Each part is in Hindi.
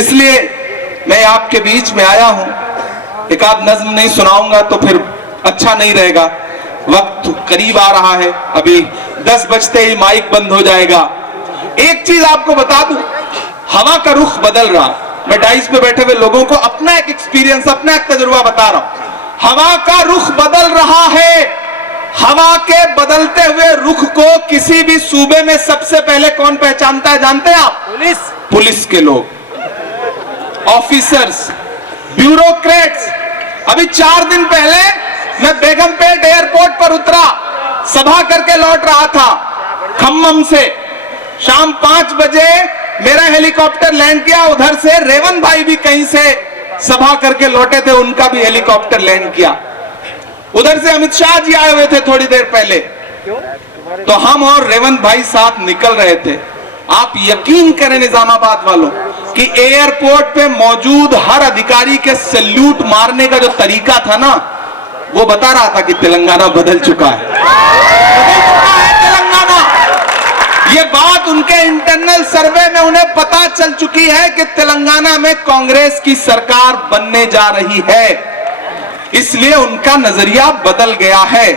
इसलिए मैं आपके बीच में आया हूं। एक आध नज्म नहीं सुनाऊंगा तो फिर अच्छा नहीं रहेगा। वक्त करीब आ रहा है, अभी 10 बजते ही माइक बंद हो जाएगा। एक चीज आपको बता दूं, हवा का रुख बदल रहा। मैं डाइस पे बैठे हुए लोगों को अपना एक एक्सपीरियंस, अपना एक तजुर्बा बता रहा हूं। हवा का रुख बदल रहा है। हवा के बदलते हुए रुख को किसी भी सूबे में सबसे पहले कौन पहचानता है जानते हैं आप? पुलिस के लोग, ऑफिसर्स, ब्यूरोक्रेट्स। अभी 4 दिन पहले मैं बेगमपेट एयरपोर्ट पर उतरा, सभा करके लौट रहा था खम्मम से। शाम 5 बजे मेरा हेलीकॉप्टर लैंड किया। उधर से रेवंत भाई भी कहीं से सभा करके लौटे थे, उनका भी हेलीकॉप्टर लैंड किया। उधर से अमित शाह जी आए हुए थे थोड़ी देर पहले, तो हम और रेवंत भाई साथ निकल रहे थे। आप यकीन करें निजामाबाद वालों कि एयरपोर्ट पे मौजूद हर अधिकारी के सैल्यूट मारने का जो तरीका था ना, वो बता रहा था कि तेलंगाना बदल चुका है, बदल चुका है तेलंगाना। ये बात उनके इंटरनल सर्वे में उन्हें पता चल चुकी है कि तेलंगाना में कांग्रेस की सरकार बनने जा रही है। इसलिए उनका नजरिया बदल गया है।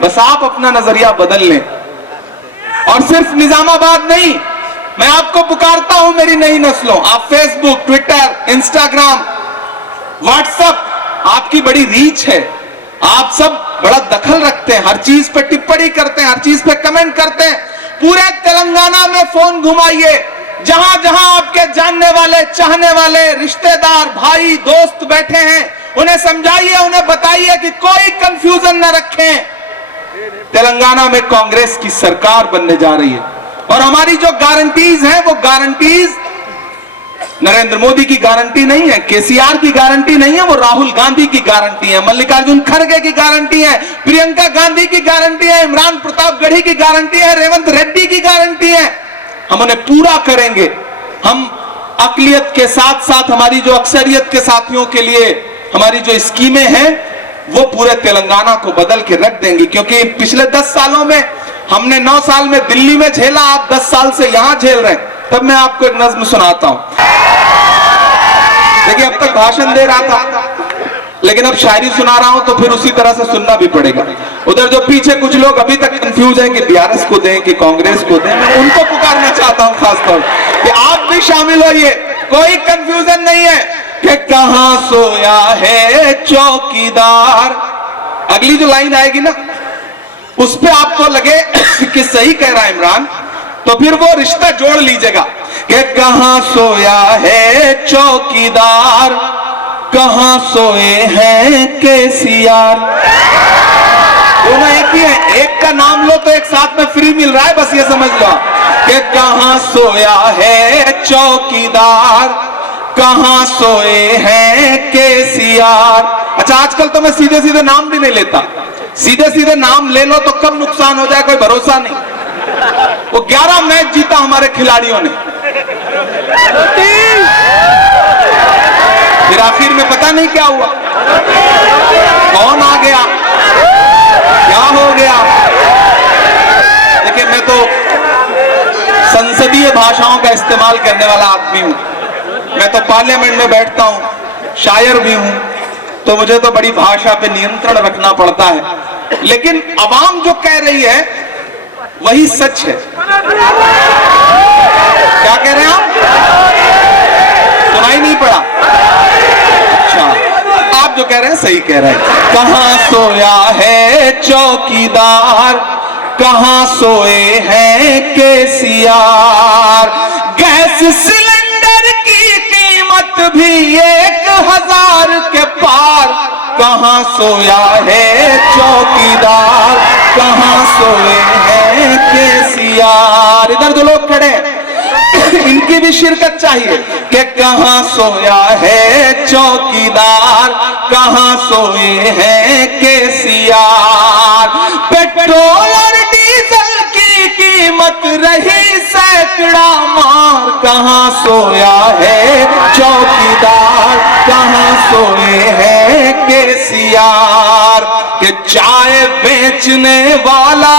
बस आप अपना नजरिया बदल लें। और सिर्फ निजामाबाद नहीं, मैं आपको पुकारता हूं मेरी नई नस्लों, आप फेसबुक, ट्विटर, इंस्टाग्राम, व्हाट्सएप, आपकी बड़ी रीच है। आप सब बड़ा दखल रखते हैं, हर चीज पे टिप्पणी करते हैं, हर चीज पे कमेंट करते हैं। पूरे तेलंगाना में फोन घुमाइए, जहां जहां आपके जानने वाले, चाहने वाले, रिश्तेदार, भाई, दोस्त बैठे हैं, उन्हें समझाइए, उन्हें बताइए कि कोई कंफ्यूजन न रखें। तेलंगाना में कांग्रेस की सरकार बनने जा रही है। और हमारी जो गारंटीज हैं, वो गारंटीज नरेंद्र मोदी की गारंटी नहीं है, केसीआर की गारंटी नहीं है, वो राहुल गांधी की गारंटी है, मल्लिकार्जुन खड़गे की गारंटी है, प्रियंका गांधी की गारंटी है, इमरान प्रतापगढ़ी की गारंटी है, रेवंत रेड्डी की गारंटी है। हम उन्हें पूरा करेंगे। हम अकलियत के साथ साथ हमारी जो अक्सरियत के साथियों के लिए हमारी जो स्कीमें हैं, वो पूरे तेलंगाना को बदल के रख देंगी। क्योंकि पिछले 10 सालों में हमने 9 साल में दिल्ली में झेला, आप 10 साल से यहां झेल रहे हैं। तब मैं आपको एक नज्म सुनाता हूं। देखिए, अब तक भाषण दे रहा था, लेकिन अब शायरी सुना रहा हूं, तो फिर उसी तरह से सुनना भी पड़ेगा। उधर जो पीछे कुछ लोग अभी तक कंफ्यूज हैं कि बीआरएस को दें कि कांग्रेस को दें, मैं उनको पुकारना चाहता हूं खासतौर कि आप भी शामिल होइए। कोई कंफ्यूजन नहीं है कि कहां सोया है चौकीदार। अगली जो लाइन आएगी ना, उस पे आपको लगे कि सही कह रहा है इमरान, तो फिर वो रिश्ता जोड़ लीजिएगा कि कहां सोया है चौकीदार, कहां सोए हैं केसीआर। दोनों एक ही है, एक का नाम लो तो एक साथ में फ्री मिल रहा है, बस ये समझ लो कि कहां सोया है चौकीदार, कहां सोए हैं केसीआर। अच्छा, आजकल तो मैं सीधे सीधे नाम भी नहीं लेता। सीधे सीधे नाम ले लो तो कब नुकसान हो जाए कोई भरोसा नहीं। वो 11 मैच जीता हमारे खिलाड़ियों ने, फिर आखिर में पता नहीं क्या हुआ, कौन आ गया, क्या हो गया। देखिए, मैं तो संसदीय भाषाओं का इस्तेमाल करने वाला आदमी हूं। मैं तो पार्लियामेंट में बैठता हूं, शायर भी हूं, तो मुझे तो बड़ी भाषा पे नियंत्रण रखना पड़ता है। लेकिन अवाम जो कह रही है वही सच है। क्या कह रहे हैं आप? सुनाई नहीं पड़ा? अच्छा, आप जो कह रहे हैं सही कह रहे हैं। कहां सोया है चौकीदार, कहां सोए हैं केसीआर। गैस सिलेंडर की कीमत भी 1000 के पार, कहां सोया है चौकीदार, कहां सोए हैं केसीआर। इधर जो लोग खड़े हैं इनकी भी शिरकत चाहिए कि कहां सोया है चौकीदार, कहां सोए हैं केसीआर। पेट्रोल और डीजल की कीमत रही सैकड़ा मार, कहां सोया है चौकीदार, कहां सोए हैं केसीआर। कि चाय बेचने वाला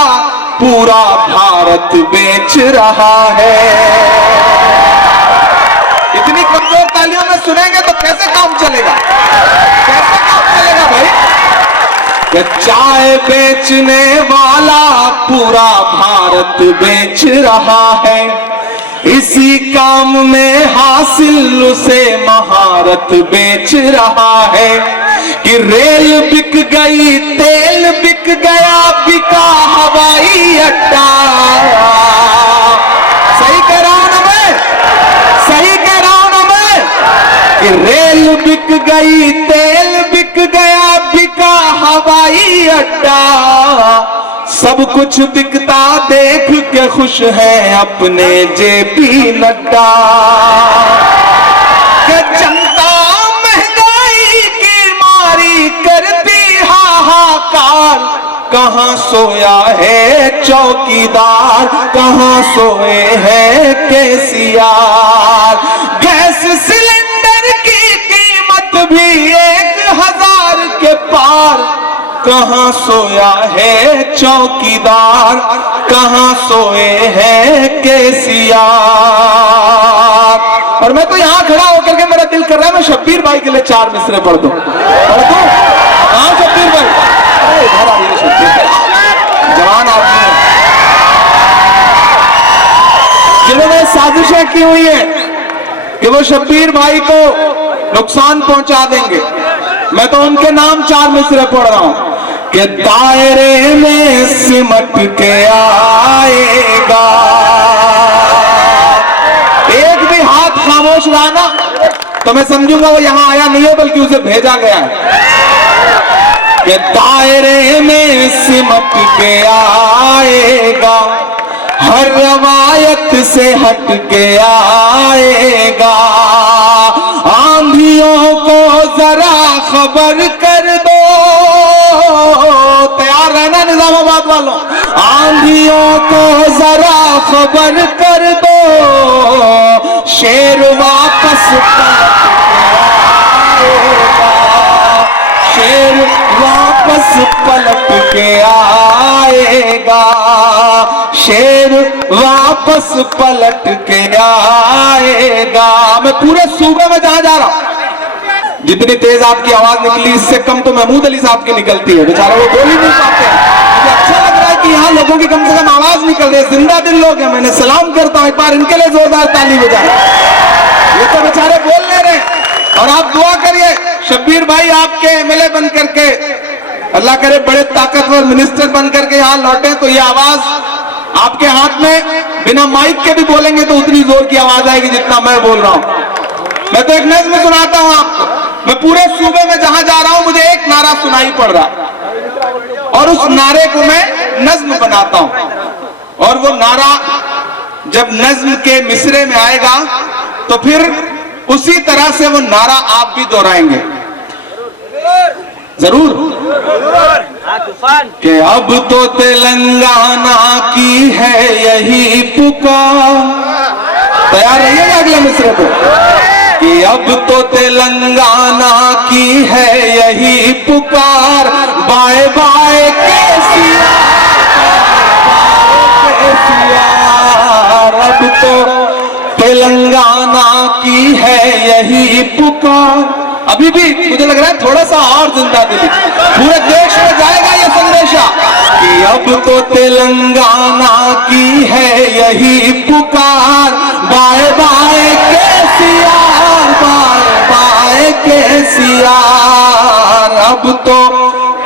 पूरा भारत बेच रहा है। इतनी कमजोर ताली चुनेंगे तो कैसे काम चलेगा, कैसे काम चलेगा भाई। कि चाय बेचने वाला पूरा भारत बेच रहा है, इसी काम में हासिल उसे महारत बेच रहा है। कि रेल बिक गई, तेल बिक गया, बिका हवाई अड्डा। सही कह रहा हूं ना मैं, सही कह रहा हूं ना मैं। कि रेल बिक गई, तेल बिक गया, बिका हवाई अड्डा। सब कुछ बिकता देख के खुश है अपने जेपी नड्डा। कि जनता महंगाई की मारी करती हाहाकार, कहां सोया है चौकीदार, कहां सोए हैं केसीआर। गैस सिलेंडर की कीमत भी 1000 के पार, कहां सोया है चौकीदार, कहां सोए हैं केसीआर। और मैं तो यहां खड़ा होकर के मेरा दिल कर रहा है मैं शब्बीर भाई के लिए 4 मिसरे पढ़ दूं, पढ़ दूं। हाँ शब्बीर भाई, अरे इधर आइए शब्बीर भाई, जवान आदमी है जिन्होंने साजिशें की हुई है कि वो शब्बीर भाई को नुकसान पहुंचा देंगे। मैं तो उनके नाम 4 मिसरे पढ़ रहा हूं। कि दायरे में सिमट के आएगा, एक भी हाथ खामोश रहा ना तो मैं समझूंगा वो यहां आया नहीं है बल्कि उसे भेजा गया है। कि दायरे में सिमट के आएगा, हर रवायत से हट के आएगा। आंधियों को जरा खबर कर दो, तैयार रहना निजामाबाद वालों। आंधियों को जरा खबर कर दो, शेर वापस पलट आएगा, शेर वापस पलट के आएगा, शेर वापस पलट के आएगा। मैं पूरे सूबे में जहां जा रहा हूं, जितनी तेज आपकी आवाज निकली इससे कम तो महमूद अली साहब की निकलती है, बेचारा वो बोल ही नहीं पाते हैं। मुझे अच्छा लग रहा है कि यहाँ लोगों की कम से कम आवाज निकल रही है, जिंदा दिल लोग हैं। मैंने सलाम करता हूं, एक बार इनके लिए जोरदार ताली बजाएं। ये तो बेचारे बोल ले रहे हैं। और आप दुआ करिए शब्बीर भाई आपके एमएलए बन करके, अल्लाह करे बड़े ताकतवर मिनिस्टर बन करके यहाँ लौटे तो ये आवाज आपके हाथ में बिना माइक के भी बोलेंगे तो उतनी जोर की आवाज आएगी जितना मैं बोल रहा हूं। मैं तो एक नज्म सुनाता हूं आपको। मैं पूरे सूबे में जहां जा रहा हूं मुझे एक नारा सुनाई पड़ रहा और उस नारे को मैं नज्म बनाता हूं। और वो नारा जब नज्म के मिसरे में आएगा तो फिर उसी तरह से वो नारा आप भी दोहराएंगे जरूर। कि अब तो तेलंगाना की है यही पुकार, तैयार रहिएगा अगले मिसरे पे। कि अब तो तेलंगाना की है यही पुकार, बाय बाय केसीआर, अब तो तेलंगाना की है यही पुकार। अभी भी मुझे लग रहा है थोड़ा सा और जिंदा दिली पूरे देश में जाएगा ये संदेशा कि अब तो तेलंगाना की है यही पुकार, bye bye KCR, bye bye KCR. अब तो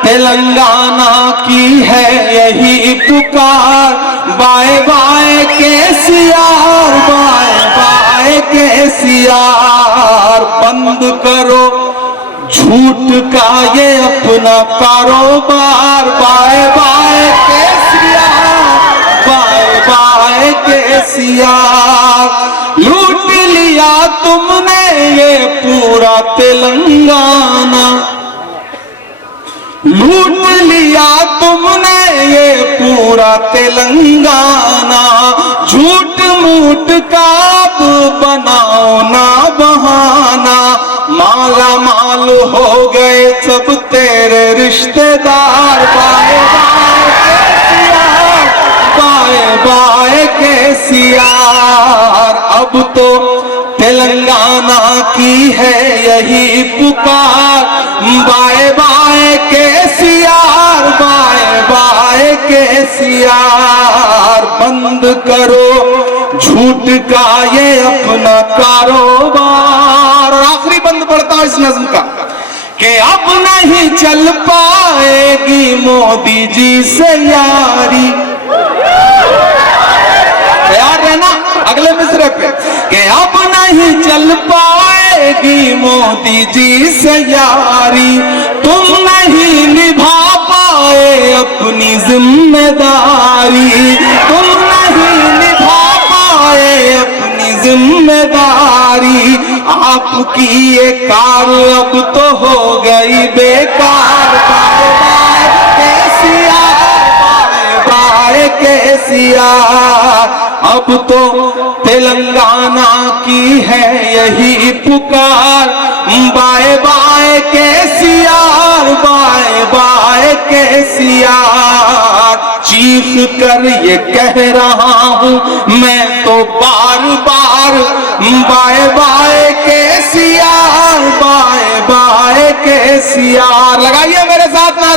तेलंगाना की है यही पुकार, bye bye KCR, bye bye KCR. बंद करो झूठ का ये अपना कारोबार, bye bye KCR, bye bye KCR. लूट लिया तुमने ये पूरा तेलंगाना, लूट लिया तुमने ये पूरा तेलंगाना। झूठ मूठ का बनाओ ना बहाना, माला माल हो गए सब तेरे रिश्तेदार, bye bye KCR, bye bye KCR. अब तो तेलंगाना की है यही पुकार, bye bye KCR, bye bye KCR. बंद करो झूठ का ये अपना कारोबार। और आखिरी बंद पड़ता है इस नज्म का कि अब नहीं चल पाएगी मोदी जी से यारी। तैयार रहना अगले मिसरे पे कि अब नहीं चल पाएगी मोदी जी से यारी, तुम नहीं निभा पाए अपनी जिम्मेदारी, तुम नहीं निभा पाए अपनी जिम्मेदारी। आपकी ये कार अब तो हो गई बेकार, bye bye KCR, bye bye KCR. अब तो तेलंगाना की है यही पुकार, bye bye KCR, bye bye KCR. चीख कर ये कह रहा हूं मैं तो बार बार, bye bye KCR, bye bye KCR. लगाइए मेरे साथ ना